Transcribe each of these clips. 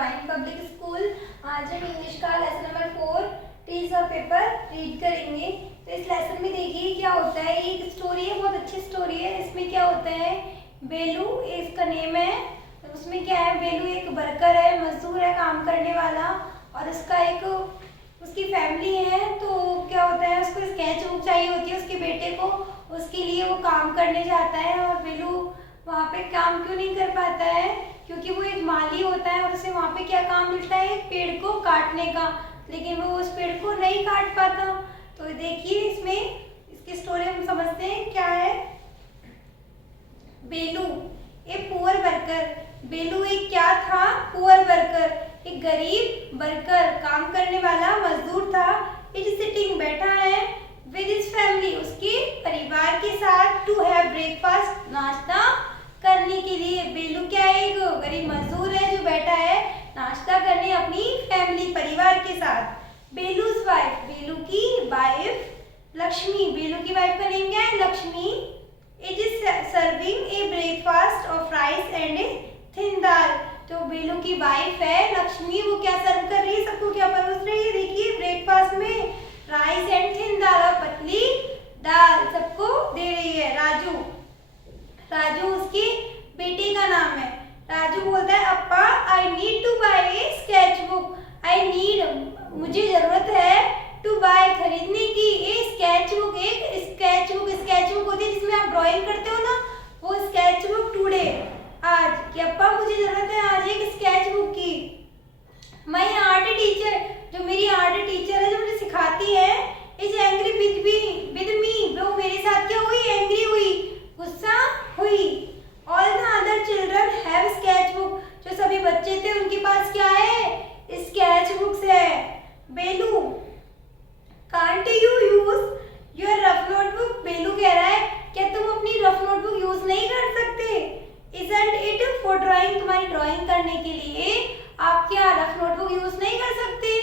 Divine public school. आज हम English का lesson number 4 trees of paper read करेंगे। तो इस लेसन में देखिए क्या होता है। ये एक स्टोरी है, बहुत अच्छी स्टोरी है। इसमें क्या होता है, बेलू इसका नेम है। उसमें क्या है, बेलू एक वर्कर है, मजदूर है, काम करने वाला, और उसका एक उसकी फैमिली है। तो क्या होता है, उसको स्केच बुक चाहिए होती है उसके बेटे को, उसके लिए वो काम करने जाता है। और बेलू वहाँ पे काम क्यों नहीं कर पाता है, क्योंकि वो एक माली होता है और उसे वहाँ पे क्या काम मिलता है, एक पेड़ को काटने का, लेकिन वो उस पेड़ को नहीं काट पाता। तो देखिए इसमें इसकी स्टोरी हम समझते हैं क्या है। बेलू ए पुअर वर्कर। बेलू एक क्या था, पुअर वर्कर, एक गरीब वर्कर, काम करने वाला मजदूर था। इट सिटिंग बैठा है विद हिज फैमिली, उसके परिवार के साथ, टू हैव ब्रेकफास्ट, नाश्ता करने के लिए। बेलू क्या है, एक गरीब मजदूर है जो बैठा है नाश्ता करने अपनी फैमिली परिवार के साथ। बेलूज वाइफ, बेलू की वाइफ लक्ष्मी। बेलू की वाइफ का नेम क्या है, Lakshmi. It is serving a breakfast of rice and a thin dal. तो बेलू की वाइफ है लक्ष्मी, वो क्या सर्व कर रही है, सबको क्या परोस रही है, देखिए ब्रेकफास्ट में राइस एंड थिन दाल और पतली दाल सबको दे रही है। राजू, राजू उसके बेटे का नाम है। राजू बोलता है, Appa I need to buy a sketch book. I need, मुझे जरूरत है, टू बाय, खरीदने की, ए स्केच बुक, एक स्केच बुक। स्केच बुक होती है जिसमें आप ड्राइंग करते हो ना, वो स्केच बुक टुडे, आज, कि अप्पा मुझे जरूरत है आज एक स्केच बुक की। माय आर्ट टीचर, जो मेरी आर्ट टीचर है, जो मुझे सिखाती है, इज एंग्री विद मी, वो मेरे साथ क्या हुई, एंग्री हुई, गुस्सा हुई। All the other children have sketch book, जो सभी बच्चे थे उनके पास क्या है, स्केच बुक्स है। बेलू, can't you use your rough notebook. बेलू कह रहा है, क्या तुम अपनी रफ नोटबुक यूज नहीं कर सकते। इजंट इट फॉर ड्राइंग, तुम्हारी ड्राइंग करने के लिए आप क्या रफ नोटबुक यूज नहीं कर सकते।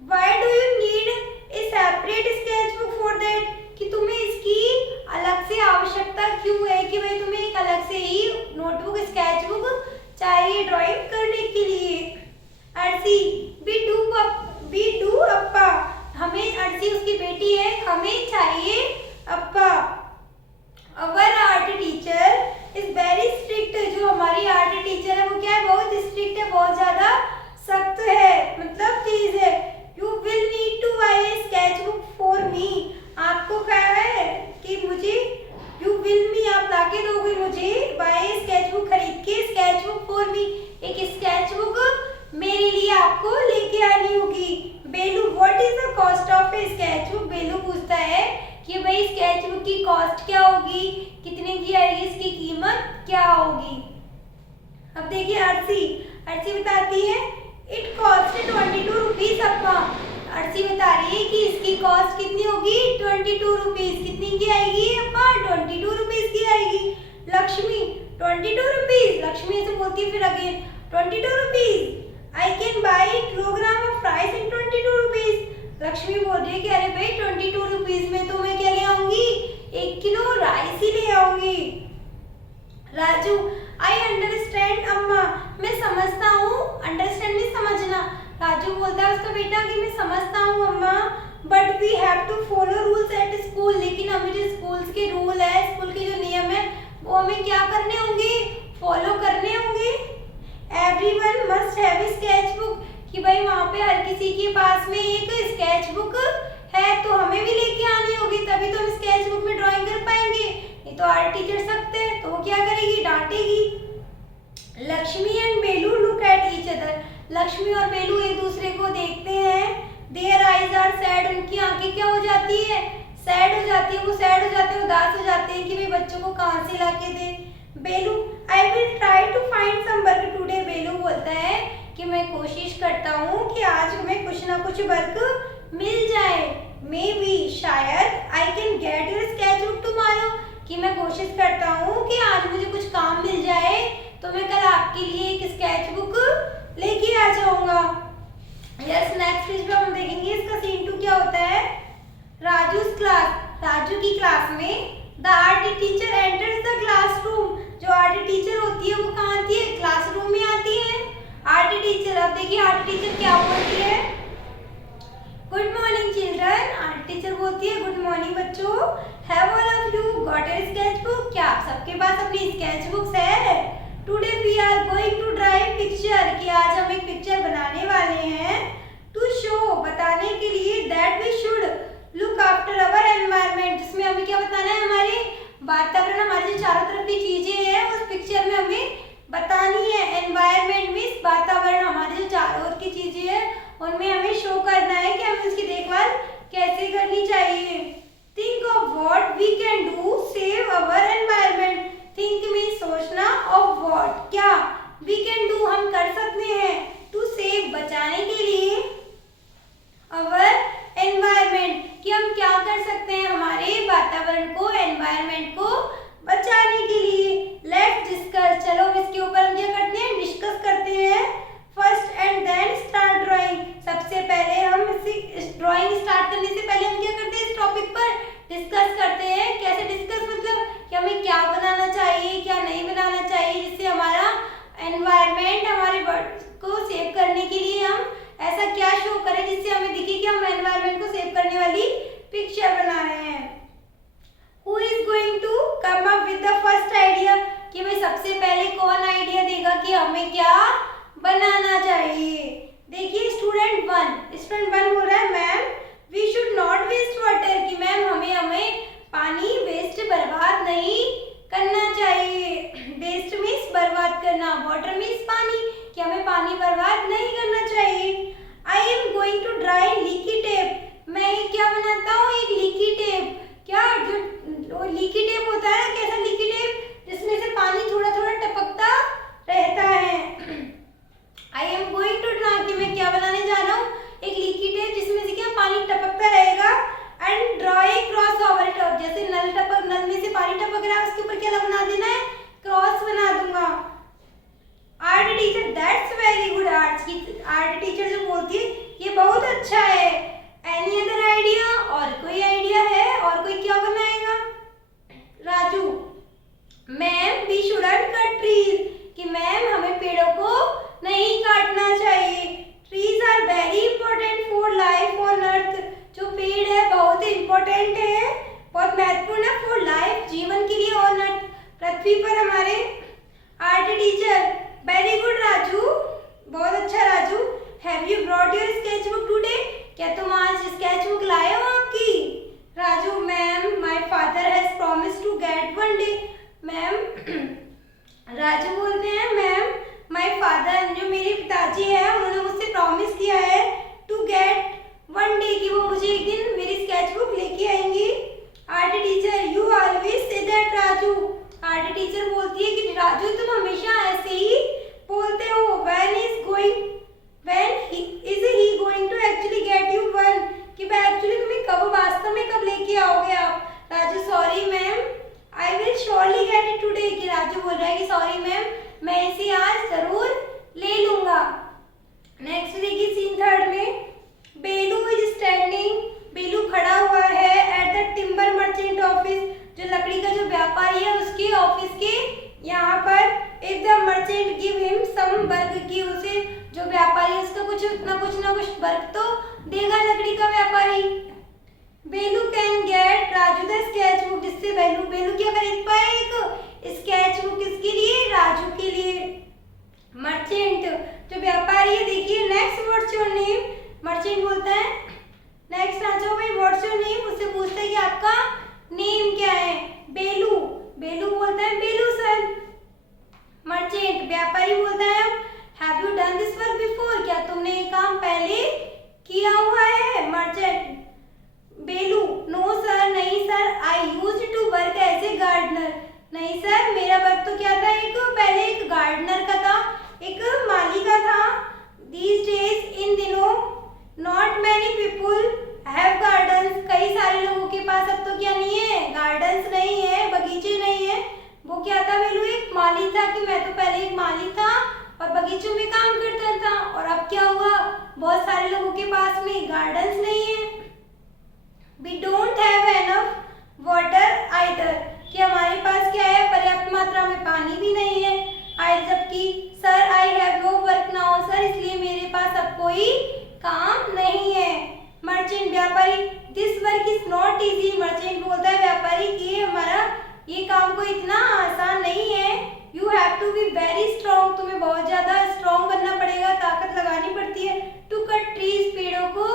Why do you need a separate sketch book for that, कि तुम्हें इसकी अलग से आवश्यकता क्यों है, कि भाई तुम्हें एक अलग से ही नोटबुक, स्केच बुक चाहिए ड्राइंग करने के लिए। अर्सी, बी डू अप्पा, हमें, अर्सी उसकी बेटी है, हमें चाहिए Appa. Our art teacher is very strict, जो हमारी आर्ट टीचर है वो क्या है, बहुत स्ट्रिक्ट है, बहुत ज्यादा सख्त है, मतलब तेज है। You will need to buy a sketch book for me, आपको क्या है कि मुझे, यू विल मी, आप लाके दोगे मुझे, बाय ए स्केच बुक, खरीद के, स्केच बुक फॉर मी, एक स्केच बुक मेरे लिए आपको लेके आनी होगी। बेलू, what is the cost of A sketch book. बेलू पूछता है कि भाई स्केच बुक की कॉस्ट क्या होगी, कितने की आएगी, इसकी कीमत क्या होगी। अब देखिए अर्सी बताती है, इट कॉस्ट 22 रुपीज अप्पा। अर्सी बता रही है कि इसकी कॉस्ट कितनी होगी, 22 रुपीज। कितनी की आएगी अप्पा, 22 रुपीज की आएगी। लक्ष्मी, 22 रुपीज, लक्ष्मी ऐसे बोलती है फिर again, 22 rupees. I can buy kilogram of rice in 22 rupees. Lakshmi बोल रही है कि अरे भाई 22 रुपीज में तो मैं क्या ले आऊंगी, 1 किलो राइस ही ले आऊंगी। राजू, आई अंडरस्टैंड अम्मा, मैं समझता हूँ, अंडरस्टैंड में समझना। राजू बोलता है उसका बेटा कि मैं समझता हूँ अम्मा, but we have to follow rules at school, लेकिन हमें जो स्कूल्स के रूल है, स्कूल के जो नियम है, वो हमें क्या करने होंगे, फॉलो करने होंगे। Everyone must have a sketch book, कि भाई वहाँ पे हर किसी के पास में एक स्केच बुक है, तो हमें भी लेके आनी होगी, तभी तो हम स्केच बुक में ड्राइंग कर पाएंगे। नहीं तो आर्ट टीचर सख्त है, तो वो क्या करेगी, डांटेगी। लक्ष्मी एंड बेलू look at each other, Lakshmi और बेलू एक दूसरे को देखते हैं। देयर आईज आर सैड, उनकी आंखें क्या हो जाती है, सैड हो जाती है, वो सैड हो जाते हैं, उदास हो जाते हैं कि भाई बच्चों को कहाँ से लाके दे। Belu, I will try to find some work today. Belu बोलता है कि मैं कोशिश करता हूँ कि आज हमें कुछ ना कुछ वर्क मिल जाए। मे बी, शायद, I can get your sketch book tomorrow, कि मैं कोशिश करता हूँ कि आज मुझे कुछ काम मिल जाए तो मैं कल आपके लिए एक स्केच बुक लेके आ जाऊंगा। यस, नेक्स्ट पेज पे हम देखेंगे इसका सीन 2 क्या होता है। राजू's क्लास, राजू की क्लास में the art teacher enters the classroom, जो आर्ट टीचर होती है वो कहाँ आती है, क्लासरूम में आती है। Art teacher. अब देखिए आर्ट टीचर क्या बोलती है। Good morning children. Art teacher बोलती है गुड मॉर्निंग बच्चों। Have all of you got a sketch book? क्या आप सबके पास अपनी स्केच बुक्स है? Today we are going to draw a picture, कि आज हम एक पिक्चर बनाने वाले हैं। टू शो, बताने के लिए, that we should look after our environment, जिसमें हमें क्या बताना है, हमारे वातावरण, हमारे जो चारों तरफ की चीजें हैं उस पिक्चर में हमें बतानी है। एनवायरनमेंट मीन्स वातावरण, हमारे जो चारों ओर की चीजें हैं उनमें हमें शो करना है कि हमें उसकी देखभाल कैसे करनी चाहिए। Think of what we can do save our environment. Think means सोचना, ऑफ व्हाट क्या, वी कैन डू हम कर सकते हैं, टू सेव बचाने के लिए, अवर एनवायरनमेंट कि हम क्या कर सकते हैं हमारे वातावरण को, एनवायरनमेंट को बचाने के लिए। लेट्स डिस्कस, चलो इसके ऊपर हम क्या करते हैं, डिस्कस करते हैं। First and then start drawing. सबसे पहले हम इस ड्राइंग स्टार्ट करने से पहले हम क्या करते हैं, इस टॉपिक पर डिस्कस करते हैं। कैसे डिस्कस, मतलब कि हमें क्या बनाना चाहिए, क्या नहीं बनाना चाहिए, जिससे हमारा एनवायरनमेंट, हमारे वर्ल्ड को सेव करने के लिए हम ऐसा क्या शो करें जिससे हमें दिखे कि हम एनवायरनमेंट को सेव करने वाली पिक्चर बना रहे हैं। Who is going to come up with the first idea, कि भाई सबसे पहले कौन आइडिया देगा कि हमें क्या बनाना चाहिए। देखिए स्टूडेंट वन बोल रहा है ma'am we should not waste water, कि मैम हमें पानी वेस्ट बर्बाद नहीं करना चाहिए। वेस्ट मीन्स बर्बाद करना, वाटर मीन्स पानी, कि हमें पानी बर्बाद नहीं करना चाहिए। I am going to draw leaky tap, मैं क्या बनाता हूँ, एक लीकी टेप। क्या जो लीकी टेप होता है ना, कैसा लीकी टेप, जिसमें से पानी थोड़ा थोड़ा टपकता रहता है। I am going to draw, कि मैं क्या बनाने जा रहा हूँ, एक लीकी टेप जिसमें से क्या पानी टपकता रहेगा। And draw a cross over it, जैसे नल में से पानी टपक रहा है उसके ऊपर क्या बना देना है, क्रॉस बना दूंगा। Art teacher that's very good. Art teacher जो बोलती है ये बहुत अच्छा है। एनी अदर आइडिया, और कोई आइडिया है, और कोई क्या बनाएगा। Raju ma'am we shouldn't cut trees, कि मैम हमें पेड़ों को नहीं काटना चाहिए। Trees are very important for life on earth, जो पेड़ है बहुत इंपॉर्टेंट है, बहुत महत्वपूर्ण है फॉर लाइफ, जीवन के लिए ऑन अर्थ, पृथ्वी पर हमारे। Art teacher very good Raju, बहुत अच्छा Raju. Have you brought your sketch book today, क्या तुम आज स्केच बुक लाए हो आपकी। Raju ma'am my father has promised to get one day, ma'am Raju बोलते हैं मैम माय फादर, जो मेरे पिताजी हैं उन्होंने मुझसे प्रॉमिस किया है टू गेट वन डे, कि वो मुझे एक दिन मेरी स्केच बुक लेके आएंगी। Art teacher you always say that Raju, art teacher बोलती है कि राजू तुम हमेशा ऐसे ही बोलते हो। when is he going to actually get you one, कि वह एक्चुअली तुम्हें कब, वास्तव में कब लेके आओगे आप। Raju sorry ma'am I will surely get it today, कि राजू बोल रहा है कि सॉरी मैम मैं इसे आज जरूर ले लूंगा। नेक्स्ट देखिए सीन थर्ड में, बेलू इज स्टैंडिंग, बेलू खड़ा हुआ है at the timber merchant office, जो लकड़ी का जो व्यापारी है उसके ऑफिस के यहाँ पर। If the merchant give him some work, की उसे जो व्यापारी है उसका कुछ ना कुछ वर्क तो देगा लकड़ी का व्यापारी। बेलू can get Raju the sketch book, जिससे बेलू क्या खरीद पाए, एक स्केच बुक, किसके लिए, राजू के लिए। मर्चेंट जो व्यापारी है, देखिए next what's your name, merchant बोलता है नेक्स्ट आ जाओ भाई व्हाट्स योर नेम, उससे पूछता है कि आपका नेम क्या है। बेलू बोलता है बेलू सर। मर्चेंट व्यापारी बोलता है have you done this work before, क्या तुमने ये काम पहले किया हुआ है। मर्चेंट बेलू नो सर, नहीं sir, I used to work as a gardener, नहीं सर मेरा वर्क तो क्या था, एक पहले एक गार्डनर का था, एक माली का था। दीज डेज इन दिनों not many people have gardens, कई सारे लोगों के पास अब तो क्या नहीं है, गार्डन्स नहीं है, बगीचे नहीं है। वो क्या था बेलू, एक माली था, कि मैं तो पहले एक माली था और बगीचों में काम करता था, और अब क्या हुआ, बहुत सारे लोगों के पास में गार्डन्स नहीं है। We don't have enough water either, कि हमारे पास क्या है, पर्याप्त मात्रा में पानी भी नहीं है। आई जबकि sir I have no work now, sir इसलिए काम कोई इतना आसान नहीं है। You have to be very strong, तुम्हें बहुत ज्यादा स्ट्रॉन्ग बनना पड़ेगा, ताकत लगानी पड़ती है। टू कट ट्रीज, पेड़ों को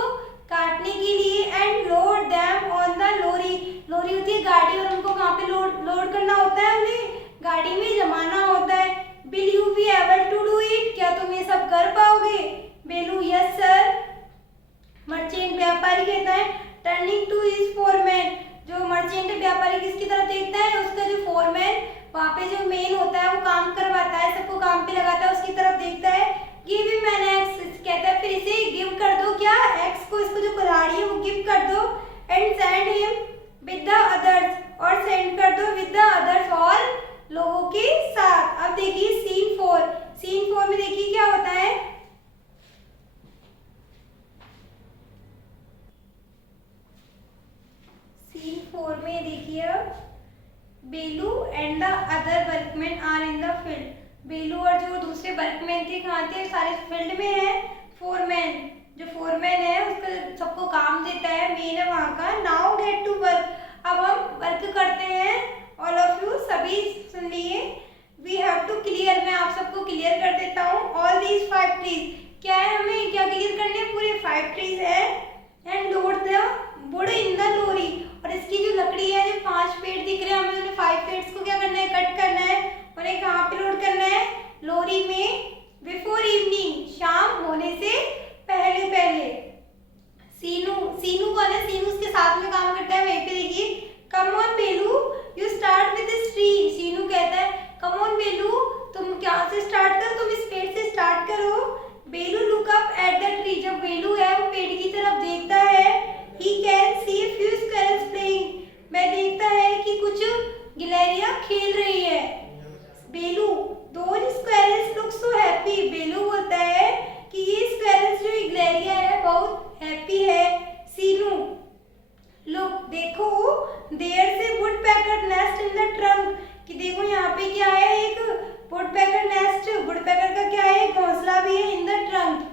काटने के लिए। And load them on the lorry, lorry होती है गाड़ी, और उनको कहाँ पे लोड करना होता है, उन्हें गाड़ी में जमाना होता है। Will you be able to do it, क्या तुम ये सब कर पाओगे? बेलू यस सर। मर्चेंट व्यापारी कहता है टर्निंग टू हिज फोरमैन, जो मर्चेंट व्यापारी किसकी तरफ देखता है? उसका जो फोरमैन वहाँ पे जो मेन होता है, वो काम करवाता है, सबको काम पे लगाता है, उसकी तरफ देखता है। गिव हिम एन एक्स, कहता है फिर इसे गिव कर दो, क्या एक्स को, इसको जो कुल्हाड़ी है वो गिव कर दो। And send him with the others, और सेंड कर दो विद द अदर्स, और लोगों के साथ। अब देखिए सीन 4, सीन 4 में देखिए क्या होता है। सीन 4 में देखिए Belu and the other workman are in the field, Belu और जो दूसरे वर्कमैन थे कहाँ थे? सारे फील्ड में है। फोरमैन, जो फोरमैन है उसका सबको काम देता है, मेन है वहाँ का। नाउ गेट टू वर्क, अब हम वर्क करते हैं। ऑल ऑफ यू, सभी सुन लिए। वी हैव टू क्लियर, मैं आप सबको क्लियर कर देता हूँ। ऑल दीज 5 ट्रीज, क्या है, हमें क्या क्लियर करने हैं? पूरे 5 ट्रीज है। And load the wood in the lorry, और इसकी जो लकड़ी है, जो 5 पेड़ दिख रहे हैं, हमें उन्हें 5 पेड़्स को क्या करना है? कट करना है। उन्हें कहाँ पे लोड करना है? लोरी में। बिफोर इवनिंग, शाम होने से पहले पहले। सीनू, सीनू कौन है? सीनू उसके साथ में काम करता है, वहीं पे देखिए। Come on Belu, you start with this tree, Seenu कहता है कम ऑन बेलू, तुम क्या से स्टार्ट करो, तुम इस पेड़ से स्टार्ट करो। बेलू look up at the tree, जब बेलू है वो पेड़ की तरफ देखता है। He can see a few squirrels playing, मैं देखता है कि कुछ गिलहरियां खेल रही है। बेलू, those squirrels look so happy, बेलू बोलता है कि ये squirrels जो गिलहरियां है बहुत हैप्पी है। सीनू, look, देखो, there's a woodpecker nest in the trunk, कि देखो यहाँ पे क्या है? एक woodpecker nest, woodpecker का क्या है? घोंसला भी है। in the trunk,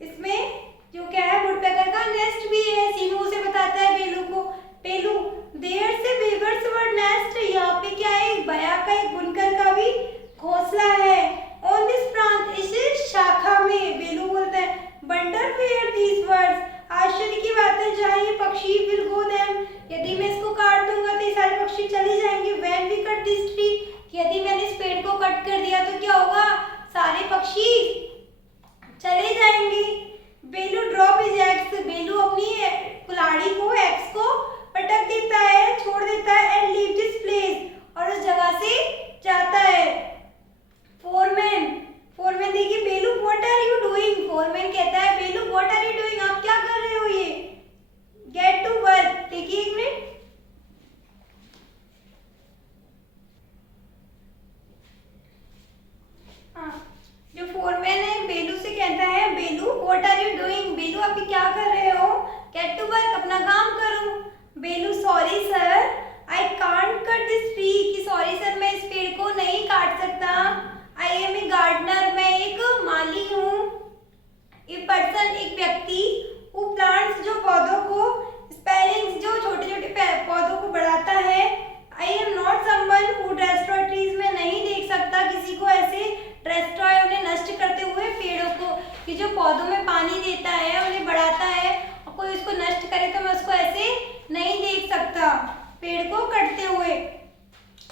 इसमें जो क्या है? वुडपेकर का नेस्ट भी है। सीनू उसे बताता है बेलू को। बेलू, देयर से weaver's bird nest, यहाँ पे क्या है? बया का, एक बुनकर का भी घोंसला है। ऑन दिस ब्रांच, इस शाखा में। बेलू बोलता है वंडर वेयर दीज बर्ड्स, आश्चर्य की बात है जहाँ ये पक्षी विल गो देम, यदि मैं इसको काट दूंगा तो ये सारे पक्षी चले जाएंगे। When we cut this tree, यदि मैंने इस पेड़ को कट कर दिया तो क्या होगा? सारे पक्षी चले जाएंगे। बेलू ड्रॉप हिज एक्स, बेलू अपनी कुल्हाड़ी को, एक्स को पटक देता है, छोड़ देता है। एंड लीव दिस प्लेस, और उस जगह से जाता है। फोरमैन, फोरमैन देखिए Belu what are you doing, foreman कहता है बेलू व्हाट आर यू डूइंग, आप क्या कर रहे हो? ये गेट टू वर्क, देखिए एक मिनट। जो फोरमैन है बेलू से कहता है बेलू व्हाट आर यू डूइंग, बेलू आप क्या कर रहे हो? गेट टू वर्क, अपना काम करो। बेलू sorry sir, I can't cut this tree, कि सॉरी सर मैं इस पेड़ को नहीं काट सकता। आई एम ए गार्डनर, मैं एक माली हूँ। ए पर्सन, एक व्यक्ति। हु प्लांट्स, जो पौधों को, स्पेलिंग्स, जो छोटे छोटे पौधों को बढ़ाता है। I am not someone who destroy trees, मैं नहीं देख सकता किसी को ऐसे डिस्ट्रॉय, उन्हें नष्ट करते हुए, पेड़ों को, कि जो पौधों में पानी देता है, उन्हें बढ़ाता है, और कोई उसको नष्ट करे तो मैं उसको ऐसे नहीं देख सकता पेड़ को कटते हुए।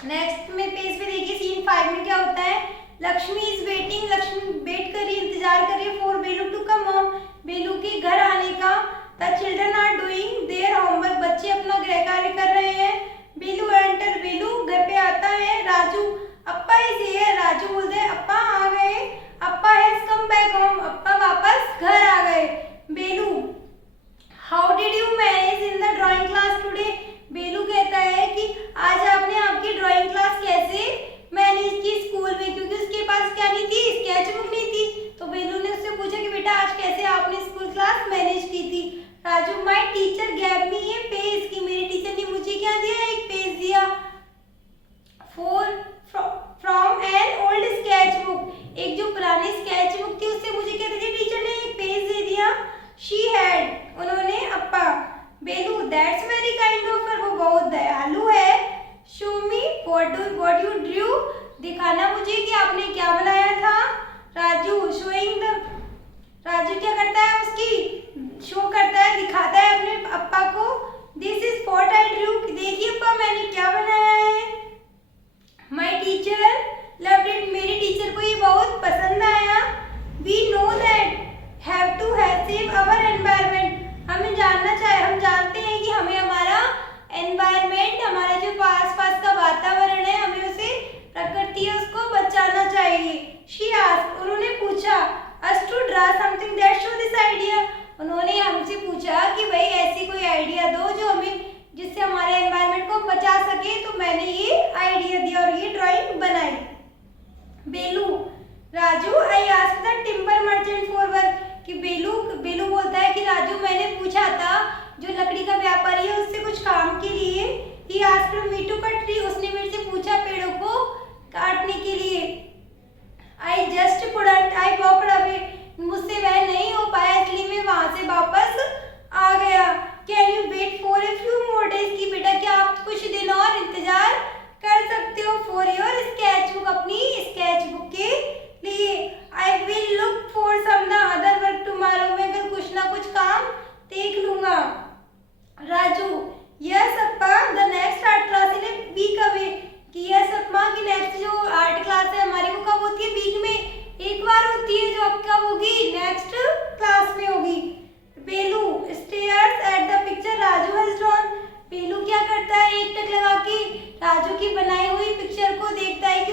नेक्स्ट में पेज पे देखिए सीन 5 में क्या होता है। Lakshmi is waiting, Lakshmi wait कर रही, इंतजार कर रही है फॉर बेलू टू कम होम, बेलू के घर आने का। The children are doing their homework, बच्चे अपना गृह कार्य कर रहे हैं। बेलू एंटर, बेलू घर पे आता है। राजू, अप्पा इज हियर, राजू बोलते हैं अप्पा आ गए। अप्पा हैज कम बैक होम, अप्पा वापस घर आ गए। बेलू, how did you manage in the drawing class today, बेलू कहता है कि आज आपने आपकी ड्राइंग क्लास कैसे मैनेज की स्कूल में, क्योंकि उसके पास क्या नहीं थी? स्केचबुक नहीं थी। तो बेलू ने उससे पूछा कि बेटा आज कैसे आपने स्कूल क्लास मैनेज की थी। Raju, my teacher gave me A page, कि मेरे टीचर ने मुझे क्या दिया? एक पेज दिया। यू ड्रू, दिखाना मुझे कि आपने क्या बनाया था। राजू शोइंग द, राजू क्या करता है, उसकी शो करता है, दिखाता है अपने अप्पा को। This is what I drew, देखिए अप्पा मैंने क्या बनाया है। माई टीचर लव्ड इट, मेरे टीचर को ये बहुत पसंद आया। We know that have to save our environment, हम जानते हैं कि हमें हमारा एनवायरनमेंट, हमारा जो आसपास का वातावरण है, हमें उसे, प्रकृति है, उसको बचाना चाहिए। शी आस्क्ड, उन्होंने पूछा, us to draw something that show this idea, उन्होंने हमसे पूछा कि भाई ऐसी कोई आइडिया दो जो हमें, जिससे हमारे एनवायरनमेंट को बचा सके। तो मैंने ये आइडिया दिया और ये ड्राइंग बनाई। बेलू, Raju I asked the timber merchant for work, कि बेलू बोलता है कि राजू मैंने पूछा था जो लकड़ी का व्यापारी है उससे कुछ काम के लिए। He asked me to cut tree, उसने मेरे से पूछा पेड़ों को काटने के लिए। I just couldn't, I walked away, मुझसे वह नहीं हो पाया इसलिए मैं वहां से वापस आ गया। Can you wait for a few more days, की बेटा क्या आप कुछ दिन और इंतजार कर सकते हो फॉर योर स्केच बुक, अपनी स्केच बुक के लिए। I will look for some the other work tomorrow, मैं कल कुछ ना कुछ काम देख लूंगा। राजू, यस अप्पा, the next art class in a week away, कि यस अप्पा की नेक्स्ट जो आर्ट क्लास है हमारी वो कब होती है, वीक में एक बार होती है, जो अब कब होगी, नेक्स्ट क्लास में होगी। बेलू stairs at the picture Raju has drawn, बेलू क्या करता है, एक टक लगा के राजू की बनाई हुई पिक्चर को देखता है कि